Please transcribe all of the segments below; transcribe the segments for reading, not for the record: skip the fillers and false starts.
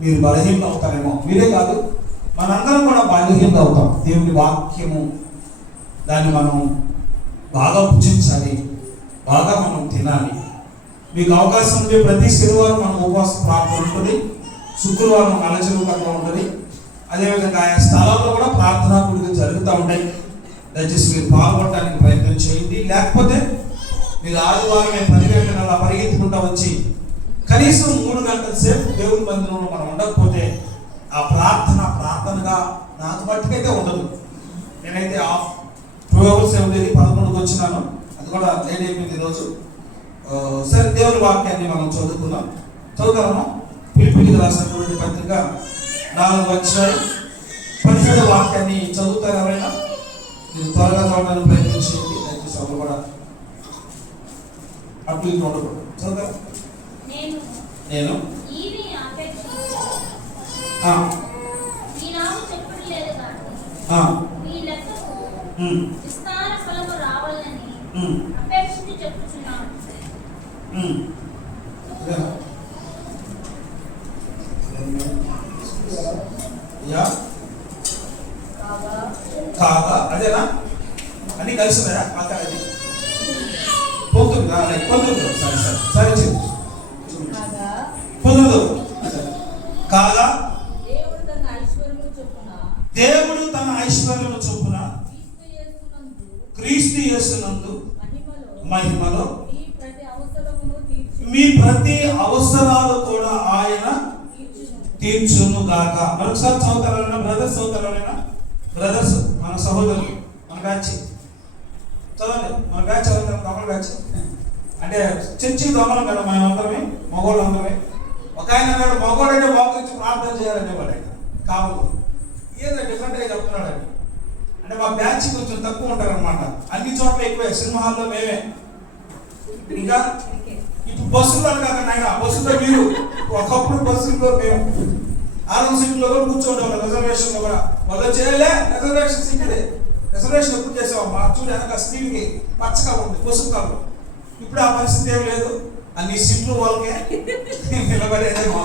మీరు బలహీనత అవుతారేమో. మీరే కాదు, మనందరం కూడా బలహీనత అవుతాం. దేవుని వాక్యము దాన్ని మనం బాగా భుజించాలి, బాగా మనం తినాలి. మీకు అవకాశం ఉంటే ప్రతి శనివారం మనం ఉపవాస ప్రార్థన ఉంటుంది, శుక్రవారం అలచలుగా ఉంటుంది. అదేవిధంగా ఆయా స్థలాల్లో కూడా ప్రార్థనా కూడికలు జరుగుతూ ఉంటాయి. దయచేసి మీరు పాల్గొనడానికి ప్రయత్నం చేయండి. లేకపోతే మీరు ఆదివారమే 10 గంటల పరిగెత్తుకుంటూ వచ్చి కనీసం 3 గంటల సేపు దేవుని మందిరంలో మనం ఉండకపోతే ఆ ప్రార్థనగా నాకు మట్టుకైతే ఉండదు. నేనైతే 2 hours ఉండేది, 11కి వచ్చినాను. అది కూడా లేట్ అయిపోయింది ఈరోజు. సరే, దేవుని వాక్యాన్ని మనం చదువుకుందాం. చదువుతాము. పిలిపిలికి రాసినటువంటి పత్రిక 4వ అధ్యాయం 17వ వాక్యాన్ని చదువుతారు ఎవరైనా? మీరు త్వరగా చదవడానికి ప్రయత్నించండి. దయచేసి ఎవరు కూడా అటు ఇటు ఉండకూడదు. చదువుతారు. నేను కాగా అదేనా అన్ని కలిసినాయా? అది పొందుతుంది సరే పొందుదు కాగా దేవుడు తన ఐశ్వర్యము చొప్పున క్రీస్తు యేసునందు మహిమలో మీ ప్రతి అవసరాలు కూడా ఆయన తీర్చును గాక. మరొకసారి చదువుతారైనా బ్రదర్స్ చదువుతారైనా? బ్రదర్స్ మన సహోదరులు, మన బ్యాచ్ చదవండి. మన బ్యాచ్ చదువుతాం, దొంగల బ్యాచ్ అంటే చర్చి దొంగలం కదా మనం అందరమే, మగవాళ్ళు అందరమే. ఒక ఆయన అన్నాడు, మగవాడు అంటే మోకరించి ప్రార్థన చేయాలంటే వాడు కావాలి. ఏదో డిఫరెంట్గా చెప్తున్నాడు అని. అంటే మా బ్యాచ్ కొంచెం తక్కువ ఉంటారు అనమాట. అన్ని చోట్ల ఎక్కువే. సినిమా హాల్లో మేమే. ఇంకా ఇప్పుడు బస్సులో కాక నాయన, బస్సులో మీరు ఒకప్పుడు బస్సుల్లో మేము 6 సీట్లో కూడా కూర్చోండి. రిజర్వేషన్లో కూడా వాళ్ళు చేయలే. రిజర్వేషన్ సీట్లే. రిజర్వేషన్ ఎప్పుడు చేసావమ్మా? చూడు వెనక స్క్రీన్కి పచ్చగా ఉంది, పసుపు కాదు. ఇప్పుడు ఆ పరిస్థితి ఏం లేదు. అన్ని సీట్లు వాళ్ళకే నిలబడేదేమో.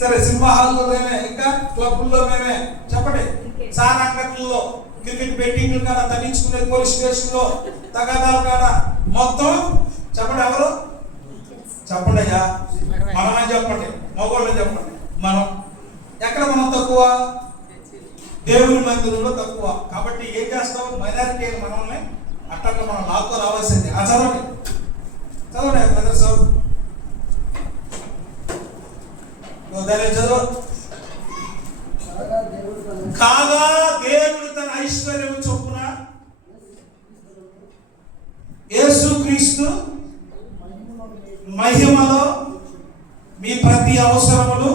సరే, సినిమా హాల్లో మేమే, ఇంకా క్లబ్లో మేమే. చెప్పండి. సార్ అంగట్లో క్రికెట్ బెట్టింగ్లు కాడ, తగ్గించుకునేది పోలీస్ స్టేషన్లో తగాదాలు కాడ మొత్తం చెప్పండి. ఎవరు చెప్పండి అయ్యా? మనమే చెప్పండి, మగవాళ్ళని చెప్పండి. మనం ఎక్కడ మనం తక్కువ? దేవుని మందిరంలో తక్కువ. కాబట్టి ఏం చేస్తాం? మైనారిటీ మనల్ని అట్లా మనం లాక్కు రావాల్సింది. చదవండి బ్రదర్ సార్, చదువు. కాగా దేవుడు తన ఐశ్వర్యము చొప్పున యేసుక్రీస్తు మహిమలో మీ ప్రతి అవసరములు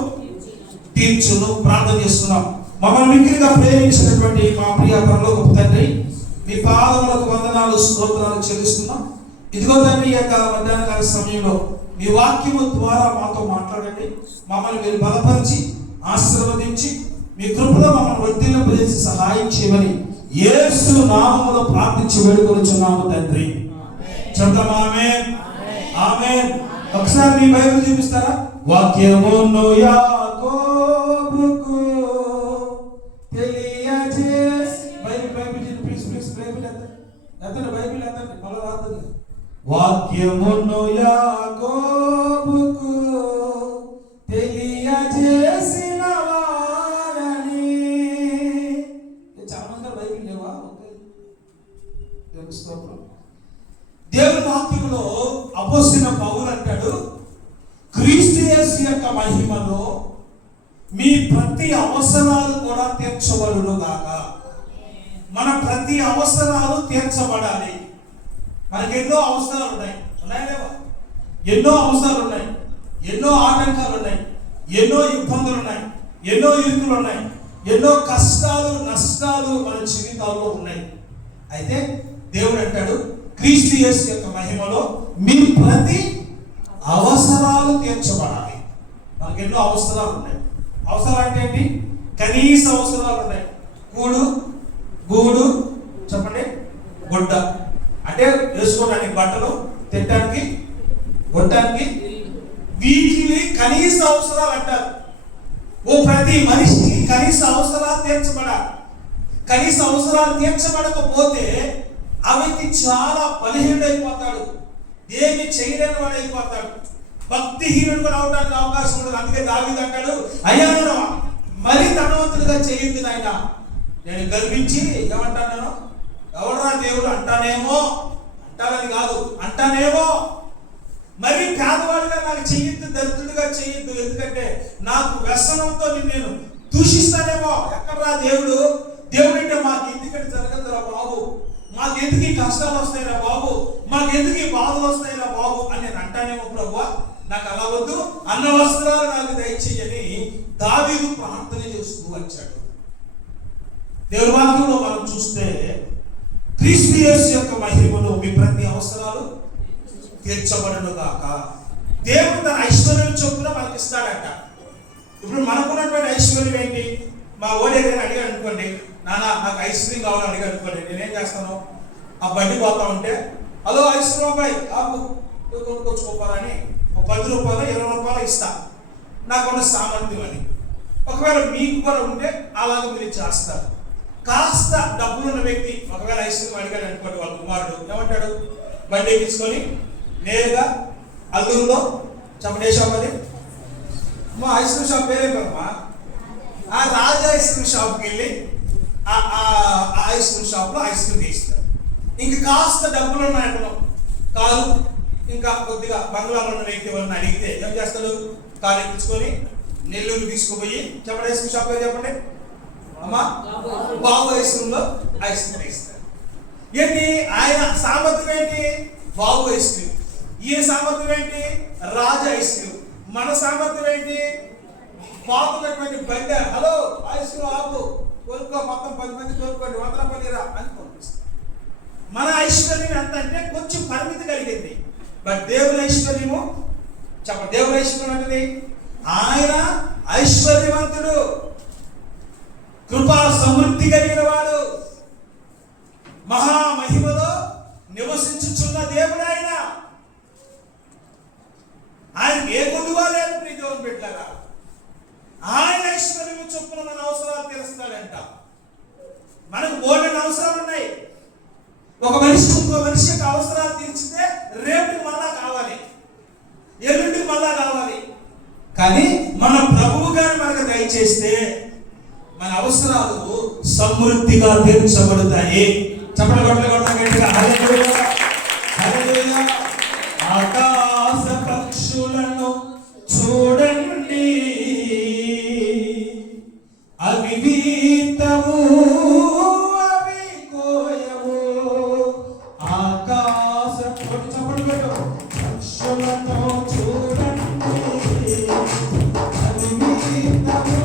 తీర్చును. ప్రార్థన చేస్తున్నాం. మమ్మల్ని మిక్కిలిగా ప్రేమించినటువంటి మా ప్రియ పరలోకపు తండ్రి, మీ పాదములకు వందనాలు, స్తోత్రాలు చెల్లిస్తున్నాం. ఇదిగో తండ్రి, ఈ యొక్క మధ్యాహ్న కాల సమయంలో మీ వాక్యము ద్వారా మాతో మాట్లాడండి. మమ్మల్ని మీరు బలపరిచి ఆశీర్వదించి మీ కృపలో మమ్మల్ని వర్ధిల్లింపజేసి సహాయం చేయమని యేసు నామములో ప్రార్థించి వేడుకొనుచున్నాము తండ్రి. చెప్తామా? ఆమేన్, ఆమేన్. ఒకసారి మీ బైబిల్ చూపిస్తారా? వాక్యమును యాకోబుకు తెలియజేసి బైబిల్ మళ్ళీ రాదు. వాక్యమును యాకోబుకు తెలియజేసిన వారని. చాలా మంది బైబిల్ లేవా? దేవుని వాక్యంలో అపోస్తలుడైన పౌలు అంటాడు, క్రీస్తు యేసు యొక్క మహిమలో మీ ప్రతి అవసరాలు కూడా తీర్చబడును గాక. మన ప్రతి అవసరాలు తీర్చబడాలి. మనకి ఎన్నో అవసరాలు ఉన్నాయి, లేవా? ఎన్నో అవసరాలు ఉన్నాయి, ఎన్నో ఆటంకాలు ఉన్నాయి, ఎన్నో ఇబ్బందులు ఉన్నాయి, ఎన్నో ఇరుకులు ఉన్నాయి, ఎన్నో కష్టాలు నష్టాలు మన జీవితాల్లో ఉన్నాయి. అయితే దేవుడు అంటాడు, క్రీస్తు యేసు యొక్క మహిమలో మీ ప్రతి అవసరాలు తీర్చబడాలి. మనకి ఎన్నో అవసరాలు ఉన్నాయి. అవసరాలు అంటే ఏంటి? కనీస అవసరాలు ఉన్నాయి. కూడు, గూడు, చెప్పండి, గుడ్డ అంటే వేసుకోవడానికి బట్టలు, తినడానికి, కొట్టడానికి, వీటిని కనీస అవసరాలు అంటారు. ఓ ప్రతి మనిషికి కనీస అవసరాలు తీర్చబడాలి. కనీస అవసరాలు తీర్చబడకపోతే ఆ వ్యక్తి చాలా బలహీనుడైపోతాడు, ఏమి చేయలేని వాడు అయిపోతాడు, భక్తిహీనుడు కూడా అవడానికి అవకాశం ఉండదు. అందుకే దావీదు అంటాడు, అయ్యా మరీ ధనవంతులుగా చేయొద్దు నాయన. నేను గర్వించి ఏమంటాను, ఎవడరా దేవుడు అంటానేమో, అంటానని కాదు అంటానేమో, మరి పేదవాడిగా నాకు చెయ్యొద్దు, దరిద్రుడిగా చెయ్యొద్దు, ఎందుకంటే నాకు వ్యసనంతో నేను దూషిస్తానేమో. ఎక్కడరా దేవుడు, దేవుడు అంటే మాకు ఎందుకంటే జరగదురా బాబు, మాకెందుకు ఈ కష్టాలు వస్తాయిరా బాబు, మాకెందుకు ఈ బాధలు వస్తాయిరా బాబు అని నేను అంటానేమో ప్రభువా, నాకు అలా వద్దు, అన్న వస్త్రాలు నాకు దయచేయని దావీదు ప్రార్థన చేస్తూ వచ్చాడు. దేవుని వాక్యంలో మనం చూస్తే క్రీస్తు యేసు యొక్క మహిమలో మీ ప్రతి అవసరాలు తీర్చబడును గాక. దేవుడు తన ఐశ్వర్యం చొప్పున మనకి ఇస్తాడట. ఇప్పుడు మనకున్నటువంటి ఐశ్వర్యం ఏంటి? మా ఓడి ఏదైనా అడిగాడు అనుకోండి, నాన్న నాకు ఐస్ క్రీమ్ కావాలని అడిగాడు అనుకోండి, నేనేం చేస్తాను, ఆ బండి పోతా ఉంటే హలో ఐస్ క్రీమ్ అబ్బాయి ఆపు కొనుక్కొచ్చుకోపాలని ఒక 10 రూపాయలు 20 రూపాయలు ఇస్తా, నాకున్న సామర్థ్యం అని. ఒకవేళ మీకు కూడా ఉంటే అలాగే మీరు చేస్తారు. కాస్త డబ్బులున్న వ్యక్తి ఒకవేళ ఐస్ క్రీమ్ అడిగాడు అనుకోండి, వాళ్ళ కుమారుడు ఏమంటాడు, బండి ఎక్కించుకొని నేరుగా అల్లూరులో చెప్పండి ఏ షాప్ అది, మా ఐస్ క్రీమ్ షాప్ పేరే కదమ్మా, ఆ రాజా ఐస్ క్రీమ్ షాప్కి వెళ్ళి ఆ ఐస్ క్రీమ్ షాప్లో ఐస్ క్రీమ్ తీస్తారు. ఇంక కాస్త డబ్బులు ఉన్నాయంటున్నాం, కారు ఇంకా కొద్దిగా బంగ్లాలో ఉన్న వ్యక్తి ఎవరిని అడిగితే ఏం చేస్తాడు, కారు ఎక్కించుకొని నెల్లూరు తీసుకుపోయి చెప్పండి ఐస్ క్రీమ్ షాప్ పేరు చెప్పండి అమ్మా, బాబు ఐస్ క్రీమ్ లో ఐస్ క్రీమ్ ఇస్తారు. ఏంటి ఆయన సామర్థ్యం ఏంటి, బాబు ఐస్ క్రీమ్. ఈయన సామర్థ్యం ఏంటి, రాజా ఐస్ క్రీమ్. మన సామర్థ్యం ఏంటి, పాతున్నటువంటి బండి హలో ఐస్ క్రీమ్ ఆపు కొనుక్కో, మొత్తం 10 మంది కొనుక్కోండి, 100 రూపాయలు రా అని పంపిస్తాం. మన ఐశ్వర్యం ఎంత అంటే కొంచెం పరిమితి కలిగింది. బట్ దేవుని ఐశ్వర్యము చెప్పండి, దేవుని ఐశ్వర్యం అంటే ఆయన ఐశ్వర్యవంతుడు, కృపా సమృద్ధి కలిగిన వాడు, మహామహిమలో నివసించుచున్న దేవుడు ఆయన. ఆయనకి ఏ కొద్దుగా లేదు ప్రియ దేవుని బిడ్డలారా. ఆయన ఐశ్వర్యం చొప్పున మన అవసరాలు తీరుస్తాడంట. మనకు బోలెడు అవసరాలు ఉన్నాయి. ఒక మనిషి ఇంకో మనిషి యొక్క అవసరాలు తీర్చితే రేపుకి మళ్ళా కావాలి, ఎల్లుండికి మళ్ళా కావాలి. కానీ మన ప్రభువు గారు మనకు దయచేస్తే మన అవసరాలు సమృద్ధిగా తీర్చబడతాయి. చెప్పండి గట్టిగా హల్లెలూయా హల్లెలూయా. ఆకాశ పక్షులను చూడండి, అవి వీతము అవి కోయవు. ఆకాశ చెప్పండి పక్షులను చూడండి, అవి వీతము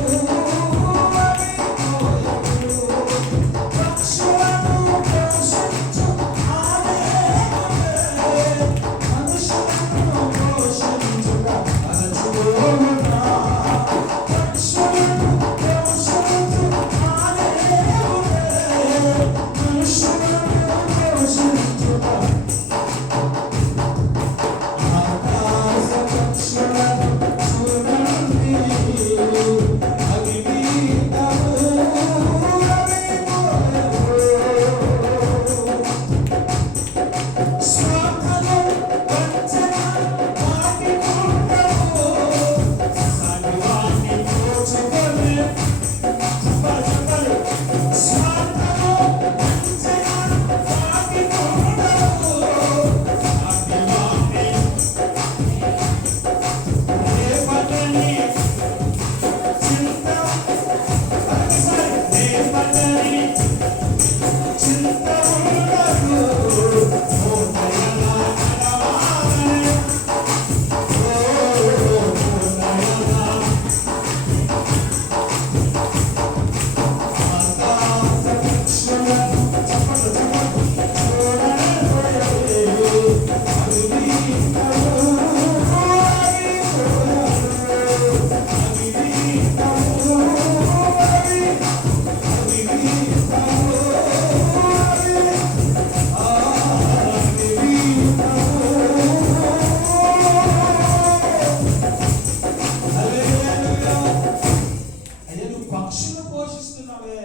అవే.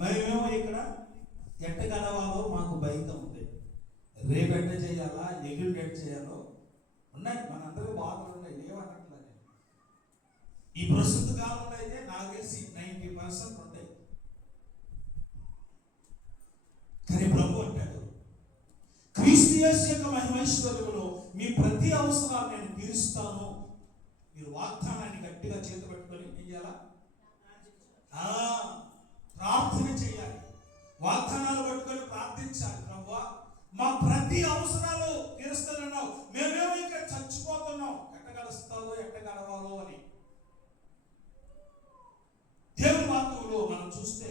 మేమేమో ఇక్కడ ఎట్ట గడవాలో మాకు భయంగా ఉంది. రేపు ఎట్ట చేయాలా, ఎల్లుండి ఎట్ట చేయాలో ఉన్నాయి. మనందరికీ బాధలు ఉన్నాయి, ఏమన్నట్లే. ఈ ప్రస్తుత కాలంలో అయితే నాకు తెలిసి 90% ఉంటాయి. కానీ ప్రభు అంటాడు, క్రీస్తు యేసు యొక్క మహిమైశ్వర్యములో మీ ప్రతి అవసరాన్ని నేను తీరుస్తాను. మీరు వాగ్దానాన్ని గట్టిగా చేతి పట్టుకొని ఏం చేయాలా? ప్రార్థన చేయాలి. వాగ్దానాలు పట్టుకొని ప్రార్థించాలి. ప్రభువా, మా ప్రతి అవసరాలు తీరుస్తానన్నావు, మేమేమో ఇక్కడ చచ్చిపోతున్నాం, ఎట్ట గడుస్తాదో ఎట్ట గడవాలో అని. దేవుని వాక్యంలో మనం చూస్తే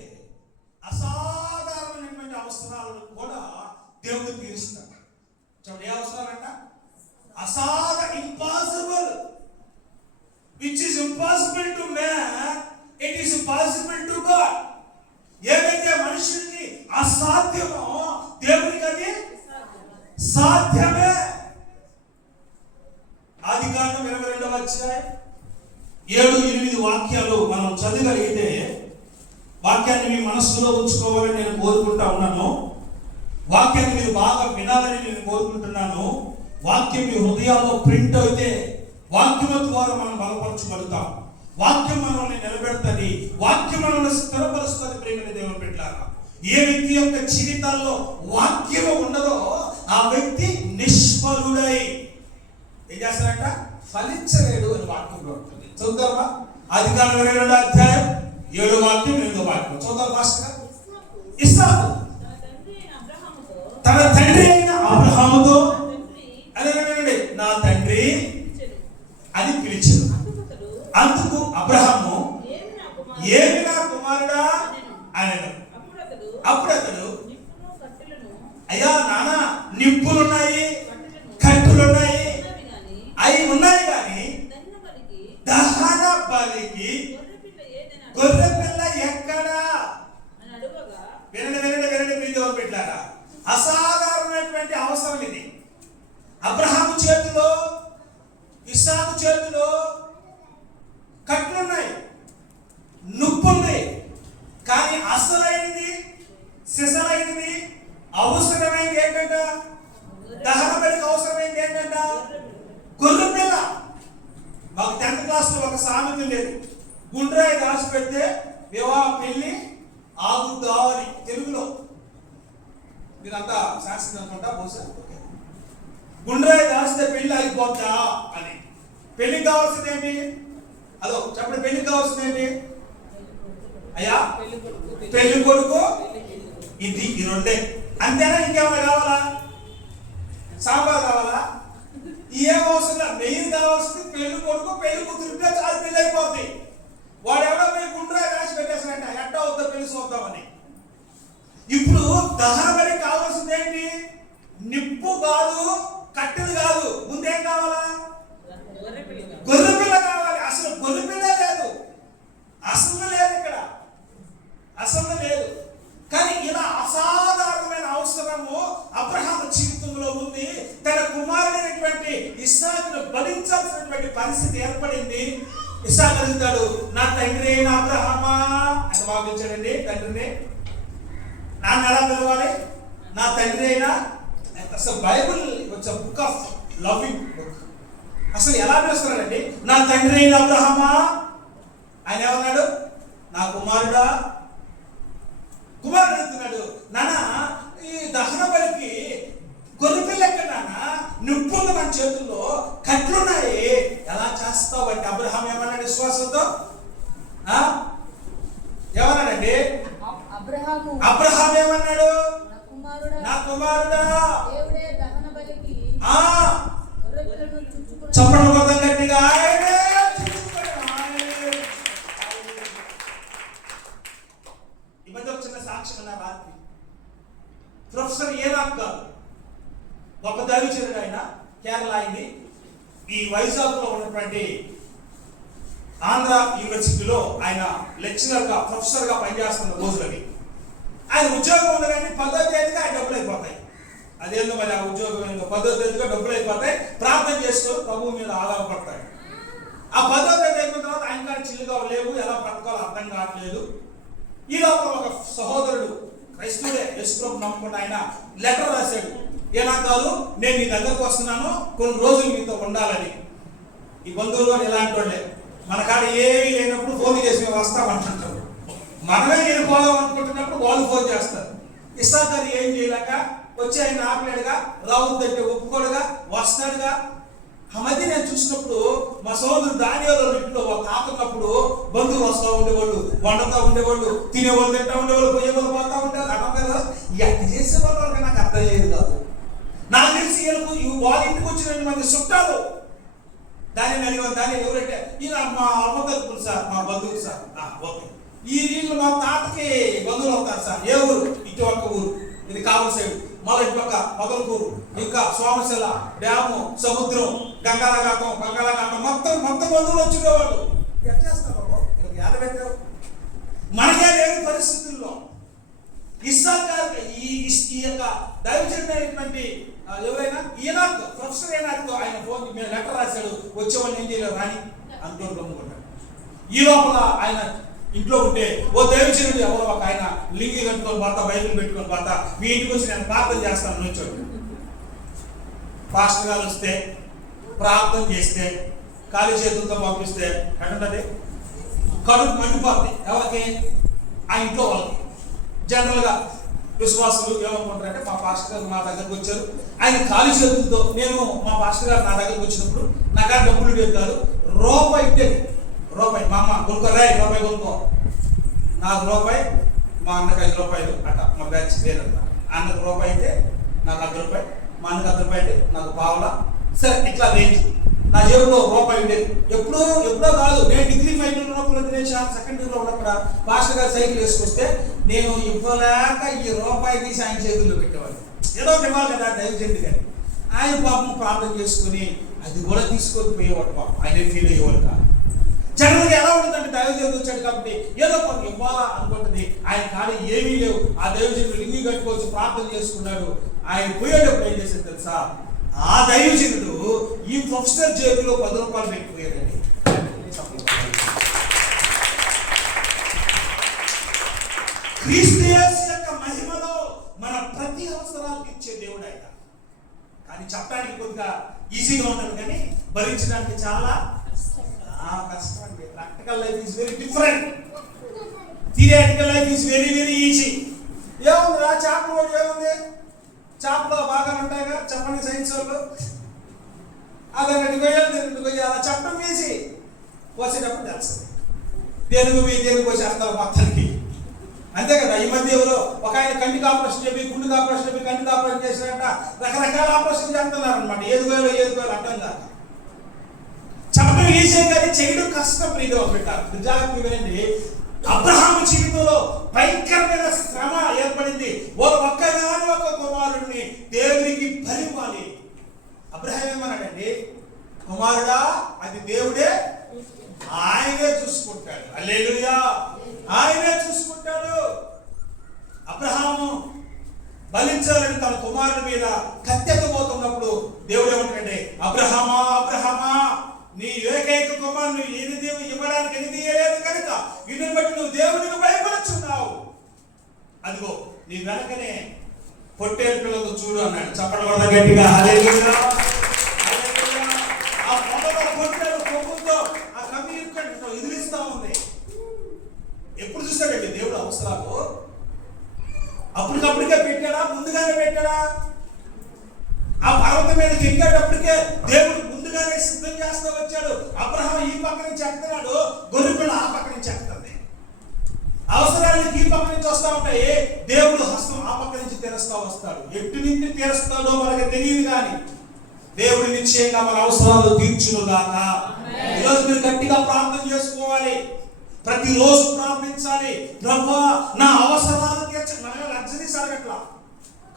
అసాధారణమైనటువంటి అవసరాలను కూడా దేవుడు తీరుస్తాడు. చూడండి, ఏ అవసరాలంట? Impossible, which is impossible to man, it is possible to God. ఏదైతే మనుషునికి అసాధ్యమో దేవునికి అది సాధ్యమే. ఆదికాండం 22వ అధ్యాయం 7-8 వాక్యాలు మనం చదవగలిగితే, వాక్యాన్ని మీ మనస్సులో ఉంచుకోవాలని నేను కోరుకుంటా ఉన్నాను. వాక్యాన్ని మీరు బాగా వినాలని నేను కోరుకుంటున్నాను. వాక్యం మీ హృదయాల్లో ప్రింట్ అయితే వాక్యం ద్వారా మనం బలపరచగలుగుతాం. వాక్యం మనల్ని నిలబెడుతుంది, వాక్యం మనల్ని స్థిరపరుస్తుంది. ప్రేమని దేవుని బిడ్డలారా, ఏ వ్యక్తి యొక్క జీవితాల్లో వాక్యం ఉండదో ఆ వ్యక్తి నిష్ఫలుడై ఏం చేస్తారంట? ఫలించలేడు అని వాక్యంలో ఉంటుంది. చదువుతారా? ఆదికాండం 22వ అధ్యాయం 7వ వాక్యం 8వ వాక్యం చదువుతారు మాస్టర్. ఇస్సాకు తన తండ్రి అయిన అబ్రహాముతో అదే నా తండ్రి అని పిలిచాడు. అందుకు అబ్రహాము ఏమి నా కుమారుడా అనెను. అప్పుడు అతడు, అయ్యా నాన్న, నిప్పులున్నాయి, కట్టులున్నాయి, అవి ఉన్నాయి, కానీ దహన బలికి గొర్రె పిల్ల ఎక్కడా? వినండి ప్రియదేవ బిడ్డలారా, అసాధారణమైనటువంటి అవసరం ఇది. అబ్రహాము చేతిలో, ఇస్సాకు చేతిలో కట్లున్నాయి, నుప్పుంది, కానీ అసలైనది, సిసలైనది, అవసరమైంది ఏంటంట? దహన బలికి అవసరమైంది ఏంటంట? గొర్రె పిల్ల. మాకు 10th క్లాస్లో ఒక సామెత లేదు, గుండ్రాయి దాచి పెడితే వివాహ పెళ్లి ఆగుద్దా అని. తెలుగులో మీరంతా శాస్త్రం అనుకుంటా బహుశా. గుండ్రాయి దాచితే పెళ్లి ఆగిపోద్దా అని. పెళ్లికి కావాల్సింది ఏంటి? అదో చెప్పండి, పెళ్లికి కావాల్సింది ఏంటి? అయ్యా, పెళ్లి కొడుకు, ఇది ఈ రెండే. అంతేనా? ఇంకేమైనా కావాలా? సాంబార్ కావాలా? ఏం అవసరం? మెయిన్ కావాల్సింది పెళ్లి కొడుకు, పెళ్లి కూతురుంటే చాలా పెళ్లి అయిపోద్ది. వాడు ఎవడో పోయి గుండ్రాయి రాసి పెట్టేసాడంట, ఎట్టా అవుతా పెళ్లి చూద్దామని. ఇప్పుడు దహన బలి కావాల్సింది ఏంటి? నిప్పు కాదు, కట్టెలు కాదు, ముందేం కావాలా? గొర్రె పిల్ల కావాలి. అసలు గొర్రె పిల్ల లేదు, అసలు లేదు, ఇక్కడ అసలు లేదు. కానీ ఇలా అసాధారణమైన అవసరము అబ్రహాము జీవితంలో ఉంది. తన కుమారుడైనటువంటి ఇస్సాకును బలించాల్సినటువంటి పరిస్థితి ఏర్పడింది. ఇస్సాకు అడుగుతాడు, నా తండ్రి అయిన అబ్రహామా అని భావించాడండి. తండ్రిని నాన్న ఎలా పిలవాలి? నా తండ్రి అయినా. అసలు బైబుల్ వచ్చే బుక్ ఆఫ్ లవింగ్ బుక్. అసలు ఎలా పిలుస్తున్నాడండి? నా తండ్రి అయిన అబ్రహామా. ఆయన ఏమన్నాడు? నా కుమారుడా. కుమారుడు అడుగుతున్నాడు, నాన్న ఈ దహన బలికి గొర్రె పిల్ల ఎక్కడ నాన్న? నిప్పుంది మన చేతుల్లో, కట్లున్నాయి, ఎలా చేస్తావు అంటే అబ్రహాం ఏమన్నాడు విశ్వాసంతో? ఏమన్నాడండి? అబ్రహాం ఏమన్నాడు? నా కుమారుడా. చప్పట్లు కొడదాం గట్టిగా. ఈ మధ్య ఒక చిన్న సాక్ష్యం అన్న రాత్రి. ప్రొఫెసర్ ఏనాథ్ గారు, గొప్ప దైవజనుడు ఆయన, కేరళ అయింది. ఈ వైజాగ్లో ఉన్నటువంటి ఆంధ్ర యూనివర్సిటీలో ఆయన లెక్చరర్గా, ప్రొఫెసర్గా పనిచేస్తున్న రోజులవి. ఆయన ఉద్యోగం ఉండగానే 10వ తేదీగా ఆయన డబ్బులు అయిపోతాయి. అదేందో మరి ఆ ఉద్యోగం ఏందో 10వ తేదీగా డబ్బులు అయిపోతాయి. ప్రార్థన చేసుకొని ప్రభువు మీద ఆధారపడతాడు. ఆ 10వ తేదీ అయిపోయిన తర్వాత ఆయన కానీ చిల్లుగా లేవు, ఎలా బ్రతకాలో అర్థం కావట్లేదు. ఈ లోపల ఒక సహోదరుడు క్రైస్తవుడే, యేసుప్రభు నమ్ముకున్న ఆయన లెటర్ రాశాడు. ఏనా కాదు, నేను మీ దగ్గరకు వస్తున్నాను, కొన్ని రోజులు మీతో ఉండాలని. ఈ బంధువులు అని ఎలాంటి వాళ్ళే, మన కాడ ఏమీ లేనప్పుడు ఫోన్ చేసి మేము వస్తామంటుంటారు. మనమే వెళ్ళిపోదాం అనుకుంటున్నప్పుడు వాళ్ళు ఫోన్ చేస్తారు. ఇస్సాకారు ఏం చేయలేక వచ్చి ఆయన ఆపలేడుగా, రావద్దంటే ఒప్పుకోడుగా, వస్తాడుగా. ఆ మధ్య నేను చూసినప్పుడు మా సోదరుడు దానియాల ఇంట్లో తాకున్నప్పుడు బంధువులు వస్తూ ఉండేవాళ్ళు, వండుతూ ఉండేవాళ్ళు, తినేవాళ్ళు తింటూ ఉండేవాళ్ళు, పోయేవాళ్ళు పోతా ఉండేవాళ్ళు. అర్థం కదా, ఎట్లా చేసేవాళ్ళు నాకు అర్థం అయ్యేది కాదు. నాకు తెలిసి వాళ్ళ ఇంటికి వచ్చిన 2 మంది చుట్టాలు దాన్ని అడిగారు. దాన్ని ఎవరంటే ఈయన మా అమ్మగారు సార్, మా బంధువులు సార్. ఓకే, ఈ వీళ్ళు మా తాతకి బంధువులు అవుతారు సార్. ఏ ఊరు? ఇటు ఒక ఊరు, ఇది కావలి సైడ్, మళ్ళీ ఇటు పక్క మొదలకూరు, ఇంకా సోమశిల, డ్యాము, సముద్రం, బంగాళాఖాతం మొత్తం బంధువులు వచ్చేవాళ్ళు. ఎట్లా చేస్తారు యాదవెట్టారు? మనకే లేని పరిస్థితుల్లో ఇస్సాకారు ఈ యొక్క దైవజనుడైనటువంటి ఎవరైనా ఈనాక్, ప్రొఫెసర్ ఈనాక్ ఆయన ఫోన్ మీద లెటర్ రాశాడు. వచ్చేవాళ్ళు ఏం చేయలేరు రాని అనుకోని గమ్ముకుంటాడు. ఈ లోపల ఆయన ఇంట్లో ఉంటే ఓ దైవజనుడు ఎవరో ఒక ఆయన లింగి కట్టుకొని పోతా, బైబిల్ పెట్టుకొని పోతా, మీ ఇంటికి వచ్చి నేను ప్రార్థన చేస్తాను నుంచోడు. పాస్టర్ గారు వస్తే ప్రార్థన చేస్తే ఖాళీ చేతులతో పంపిస్తే ఎక్కడుంటది? కడుపు మండిపోతుంది. ఎవరికి? ఆ ఇంట్లో వాళ్ళకి. జనరల్గా విశ్వాసులు ఏమనుకుంటారంటే, మా పాస్టర్ గారు మా దగ్గరకు వచ్చారు, ఆయన ఖాళీ చేతులతో, నేను మా పాస్టర్ గారు నా దగ్గరకు వచ్చినప్పుడు నాకు ఆ డబ్బులు లేదు కాదు, రూపాయి ఇట్టేది. రూపాయి మా అమ్మ కొనుక్కో, రాయి రూపాయి కొనుక్కో, నాకు రూపాయి, మా అన్నకు 5 రూపాయలు అట్ట. మా బ్యాచ్ లేదన్నమాట. అన్నకు రూపాయి అయితే నాకు 1 రూపాయి, మా అన్నకు 1 రూపాయి అయితే నాకు పావలా. సరే, ఇట్లా రేంజ్. నా జేబులో రూపాయి ఉండేది. ఎప్పుడో కాదు, నేను డిగ్రీ ఫైనల్ ఉన్నప్పుడు, సెకండ్ ఇయర్లో ఉన్నప్పుడు పాస్టర్ గారు సైకిల్ వేసుకొస్తే నేను ఇవ్వలేక ఈ రూపాయి తీసి ఆయన చేతుల్లో పెట్టేవాడు. ఏదో ఇవ్వాలి కదా దైవజనుడు గారు. ఆయన పాపం ప్రార్థన చేసుకుని అది కూడా తీసుకొని పోయేవాడు. పాపం ఆయన ఫీల్ అయ్యేవాడు కాదు. జనరల్గా ఎలా ఉంటుందంటే, దైవజనుడు వచ్చాడు కాబట్టి ఏదో కొంత ఇవ్వాలా అనుకుంటుంది. ఆయన కానీ ఏమీ లేవు. ఆ దైవజనుడు లింగి కట్టుకోవచ్చు, ప్రార్థన చేసుకున్నాడు. ఆయన పోయేటప్పుడు ఏం చేశాడు తెలుసా? ఆ దైవజనుడు ఈ ప్రొఫెసర్ జేబులో 10 రూపాయలు పెట్టిపోయాడండి. క్రీస్తు యేసు యొక్క మహిమలో మన ప్రతి అవసరాలకు ఇచ్చే దేవుడు ఆయన. కానీ చెప్పడానికి కొద్దిగా ఈజీగా ఉంటుంది, కానీ భరించడానికి చాలా కష్టం అండి. Practical life is very different. Theoretical life is very very easy. ఏముంది రా చేపలు, ఏముంది చేపలు బాగా ఉంటాయిగా, చెప్పండి సైన్స్ వాళ్ళు. అలా 2 గొయ్యాలు అలా చెప్పడం వేసి పోసేటప్పుడు తెలుస్తుంది. దేనికి పోసేస్తారు మొత్తానికి, అంతే కదా. ఈ మధ్య ఎవరో ఒక ఆయన కంటికి ఆపరేషన్ చెప్పి, గుండెకి ఆపరేషన్ చెప్పి, కంటికి ఆపరేషన్ చేసినట్ట రకరకాల ఆపరేషన్ చేస్తున్నారు అనమాట. ఏది పోయాలో అర్థం కాదు. చెప్పడం ఈజీ కానీ చేయడం కష్టం. ప్రియో పెట్టారు. నిజానికి వినండి, అబ్రహాము జీవితంలో భయంకరమైన శ్రమ ఏర్పడింది. ఒక్కగాని ఒక కుమారుడిని దేవునికి బలివ్వాలి. అబ్రహాం ఏమన్నాడండి? కుమారుడా, అది దేవుడే, ఆయనే చూసుకుంటాడు. హల్లెలూయా, ఆయనే చూసుకుంటాడు. అబ్రహాము బలించాలని తన కుమారుడి మీద కత్తెత్తబోతున్నప్పుడు దేవుడు ఏమంటాడంటే, అబ్రహామా అబ్రహామా, నీ ఏకైక కుమారుని ఇవ్వడానికి ఎనిది లేదు కనుక ఇన్ని బట్టి నువ్వు దేవునికి భయపడుచున్నావు. అదిగో నీ వెనకనే పొట్టేలు పిల్లలు చూడు అన్నాడు. చప్పట్లు కొడతా గట్టిగా. హల్లెలూయా, హల్లెలూయా. ఆ పొట్టేలు కొమ్ముతో ఆ కమ్యూనికేట్ ఎదిరిస్తా ఉంది. ఎప్పుడు చూస్తాడండి దేవుడు అవసరాలు? అప్పటికప్పటికే పెట్టాడా? ముందుగానే పెట్టాడా? ఆ పర్వతం మీద ఎక్కేటప్పటికే దేవుడు ముందుగానే సిద్ధం చేస్తూ వచ్చాడు. అబ్రహాం ఈ పక్క నుంచి ఎక్కుతున్నాడు, గొర్రెపిల్ల ఆ పక్క నుంచి ఎక్కుతుంది. అవసరాలకి ఈ పక్క నుంచి వస్తూ ఉంటాయి, దేవుడు హస్తం ఆ పక్క నుంచి తీరుస్తూ వస్తాడు. ఎటు నుంచి తీరుస్తాడో మనకి తెలియదు, కానీ దేవుడు నిశ్చయంగా మన అవసరాలు తీర్చును గాక. ఈరోజు మీరు గట్టిగా ప్రార్థన చేసుకోవాలి. ప్రతిరోజు ప్రార్థించాలి. ప్రభువా, నా అవసరాలు తీర్చండి. మనమే లగ్జరీస్ అడగట్లా,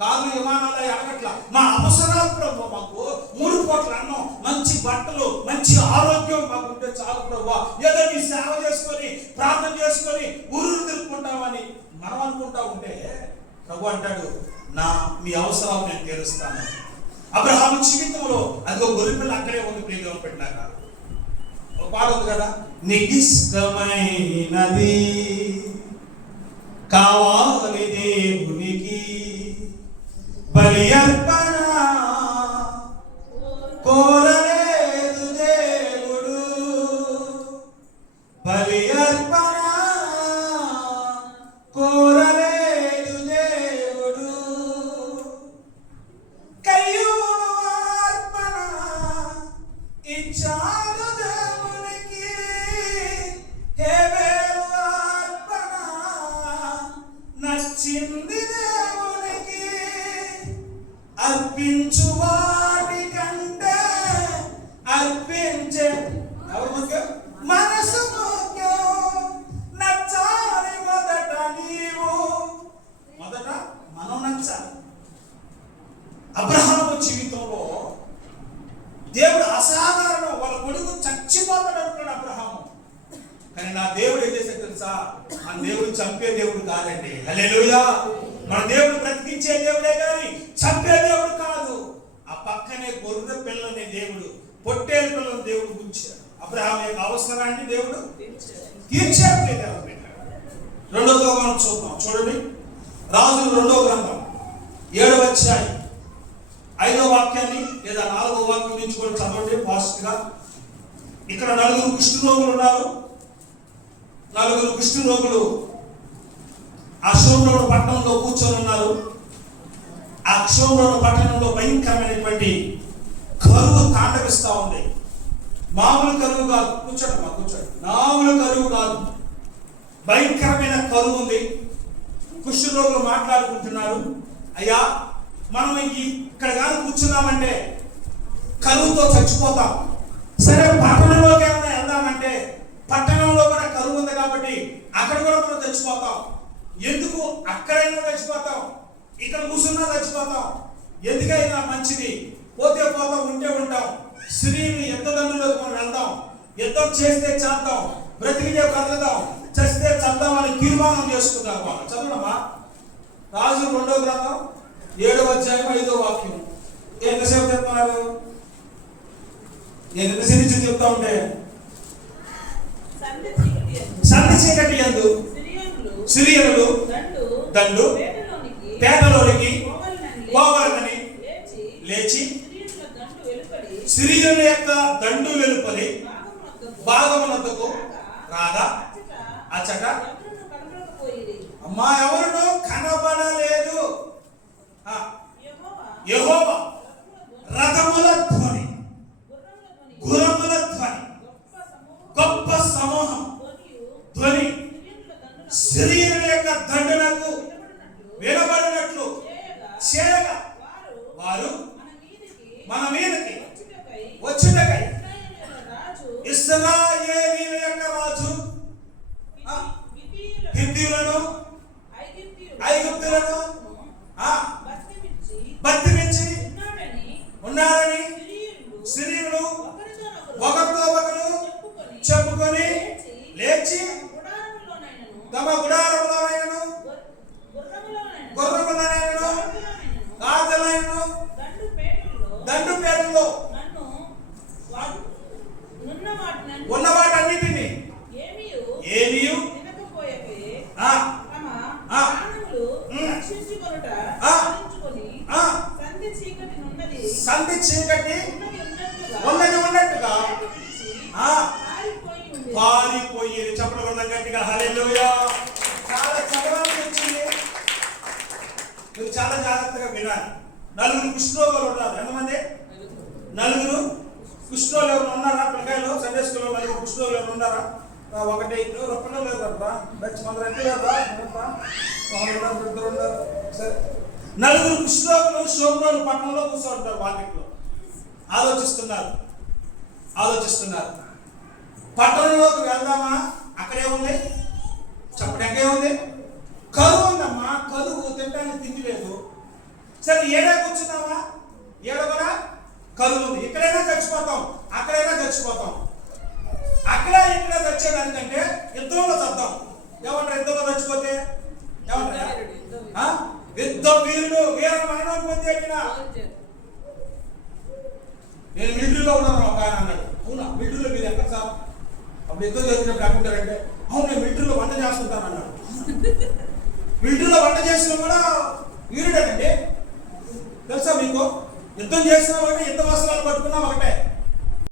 కార్లు విమానాలు అడగట్లా. మా అవసరాలు ప్రభు, మాకు 3 పూట్ల అన్నం, మంచి బట్టలు, మంచి ఆరోగ్యం మాకు ఉంటే చాలు ప్రభు. ఏదో నీ సేవ చేసుకొని ప్రార్థన చేసుకొని ఊరు తిరుక్కుంటామని మనం అనుకుంటా ఉంటే ప్రభు అంటాడు, మీ అవసరాలు నేను తీరుస్తాను. అబ్రహాము జీవితంలో అదిగో గొర్రెపిల్ల అక్కడే ఉంది. ప్రియదేవుని పెట్టినాక ఒక పాట ఉంది కదా, నీకిష్టమైనది కావాలి దేవునికి బలి అర్పణ కోరలేదు దేవుడు, బలి అర్పణ కోరలేదు దేవుడు. కయ్యూను అర్పణ ఇచ్చాడు దేవునికి, హేబేలు అర్పణ నచ్చింది దేవునికి. అర్పించు వాటి కంటే అర్పించే మనసు ముఖ్యం. నచ్చాలి మొదట నీవు, మొదట మనం నచ్చాలి. అబ్రహాము జీవితంలో దేవుడు అసాధారణం. వాళ్ళ కొడుకు చచ్చిపోతాడు అనుకున్నాడు అబ్రహాము. కానీ నా దేవుడు ఏం చేశాడు తెలుసా? మన దేవుడు చంపే దేవుడు కాదండి. హల్లెలూయా. మన దేవుడు బ్రతికించే దేవుడే కానీ చంపే దేవుడు కాదు. ఆ పక్కనే గొర్రె పిల్లని దేవుడు, పొట్టేలు పిల్లని దేవుడు గుంచాడు. అబ్రహాం యొక్క అవసరాన్ని దేవుడు తీర్చాడు. రెండోగా మనం చూద్దాం. చూడండి, రాజులు 2వ గ్రంథం 7వ అధ్యాయం 5వ వాక్యాన్ని లేదా 4వ వాక్యం నుంచి కూడా చదవండి ఫాస్ట్ గా. ఇక్కడ 4 కుష్ఠరోగులు ఉన్నారు. 4 కుష్ఠరోగులు ఆ షోమ్రోను పట్టణంలో కూర్చొని ఉన్నారు. ఆ షోమ్రోను పట్టణంలో భయంకరమైనటువంటి కరువు తాండవిస్తా ఉంది. మామూలు కరువు కాదు. కూర్చోండి, మామూలు కరువు కాదు, భయంకరమైన కరువు ఉంది. కుష్ఠరోగులు మాట్లాడుకుంటున్నారు, అయ్యా మనం ఇక్కడ కానీ కూర్చున్నామంటే కరువుతో చచ్చిపోతాం. సరే పట్టణంలోకి ఏమైనా వెళ్దామంటే పట్టణంలో కూడా కరువు ఉంది కాబట్టి అక్కడ కూడా మనం చచ్చిపోతాం. ఎందుకు అక్కడైనా చచ్చిపోతాం, ఇక్కడ కూర్చున్నా చచ్చిపోతాం. ఎందుకైనా మంచిది, పోతే పోతాం, ఉంటే ఉంటాం. స్త్రీని యుద్ధదండులోకి మనం వెళ్దాం, యుద్ధం చేస్తే చేద్దాం, బ్రతికితే బ్రతుకుదాం, చస్తే చద్దాం అని తీర్మానం చేసుకున్నారు వాళ్ళు. చదవడమా రాజు 2వ గ్రంథం 7వ అధ్యాయం 5వ వాక్యం. ఎంతసేపు చెప్తున్నారు? నేను ఎంతసేపు నుంచి చెప్తా ఉంటే సంధి చీకటి యందు సిరియనులు దండు పేటలోనికి పోవాలని లేచి సిరియనుల యొక్క దండు వెలుపలి భాగమునకు రాగా అచ్చట అమ్మా ఎవరునూ కనబడలేదు. యెహోవా రథముల ధ్వని, గుర్రముల ధ్వని, గొప్ప సమూహం ధ్వని సిరియనుల యొక్క దండునకు వినబడినట్లు చేయగా వారు మన మీదకి వచ్చుటకై ఇశ్రాయేలీయుల యొక్క రాజు హిత్తీయులను ఐగుప్తులను బతిమించి ఉన్నారని సిరియనులు ఒకరితో ఒకరు చెప్పుకొని లేచి తమ గుడారములోనైనను గుర్రములనైనను గాజలైనను దండుపేటలో ఉన్న వాటన్నిటిని ఏమియు సంధి చీకటి ఉన్నది ఉన్నట్టుగా పారిపోయేది. చెప్పడం గట్టిగా హల్లెలూయా. చాలా చదవాల్సి వచ్చింది, మీరు చాలా జాగ్రత్తగా వినాలి. 4 కుష్ఠరోగులు ఉన్నారు. ఎంతమంది? 4 కుష్ఠరోగులు ఎవరు ఉన్నారా? పిల్లకాయలు సండే స్కూల్లో 4 కుష్ఠరోగులు ఎవరు ఉన్నారా? ఒకటి పిల్లలు లేదబ్బా, మన సరే 4 కుష్ఠరోగులు షోమ్రోను పట్టణంలో కూర్చోంటారు. వాకిట్లో ఆలోచిస్తున్నారు. పట్టణంలోకి వెళ్దామా? అక్కడే ఉంది, చెప్పడానికి ఉంది, కరువు ఉందమ్మా. కరువు, తినడానికి తిండి లేదు. సరే ఏడా కూర్చున్నావా? ఏడ కూడా కరువు ఉంది. ఇక్కడైనా చచ్చిపోతాం, అక్కడైనా చచ్చిపోతాం. అక్కడ ఇక్కడ చచ్చేదానికంటే యుద్ధంలో చద్దాం. ఏమంటారు? యుద్ధంలో చచ్చిపోతే ఏమంటారా? యుద్ధ వీరుడు వీర మరణం పొందేకిన. నేను మిలిటరీలో ఉన్నాను ఒక ఆయన అన్నాడు. అవునా మిలిటరీలో మీరు ఎక్కడ సార్? అప్పుడు యుద్ధం చేసినప్పుడు ఎక్కడుంటారంటే అవును నేను మిలిటరీలో వంట చేస్తుంటాను అన్నాడు. మిలిటరీలో వంట చేసినా కూడా వీరుడేనండి. తెలుసా మీకు? యుద్ధం చేసినా ఒకటే, యుద్ధ వస్త్రాలు పట్టుకున్నా ఒకటే.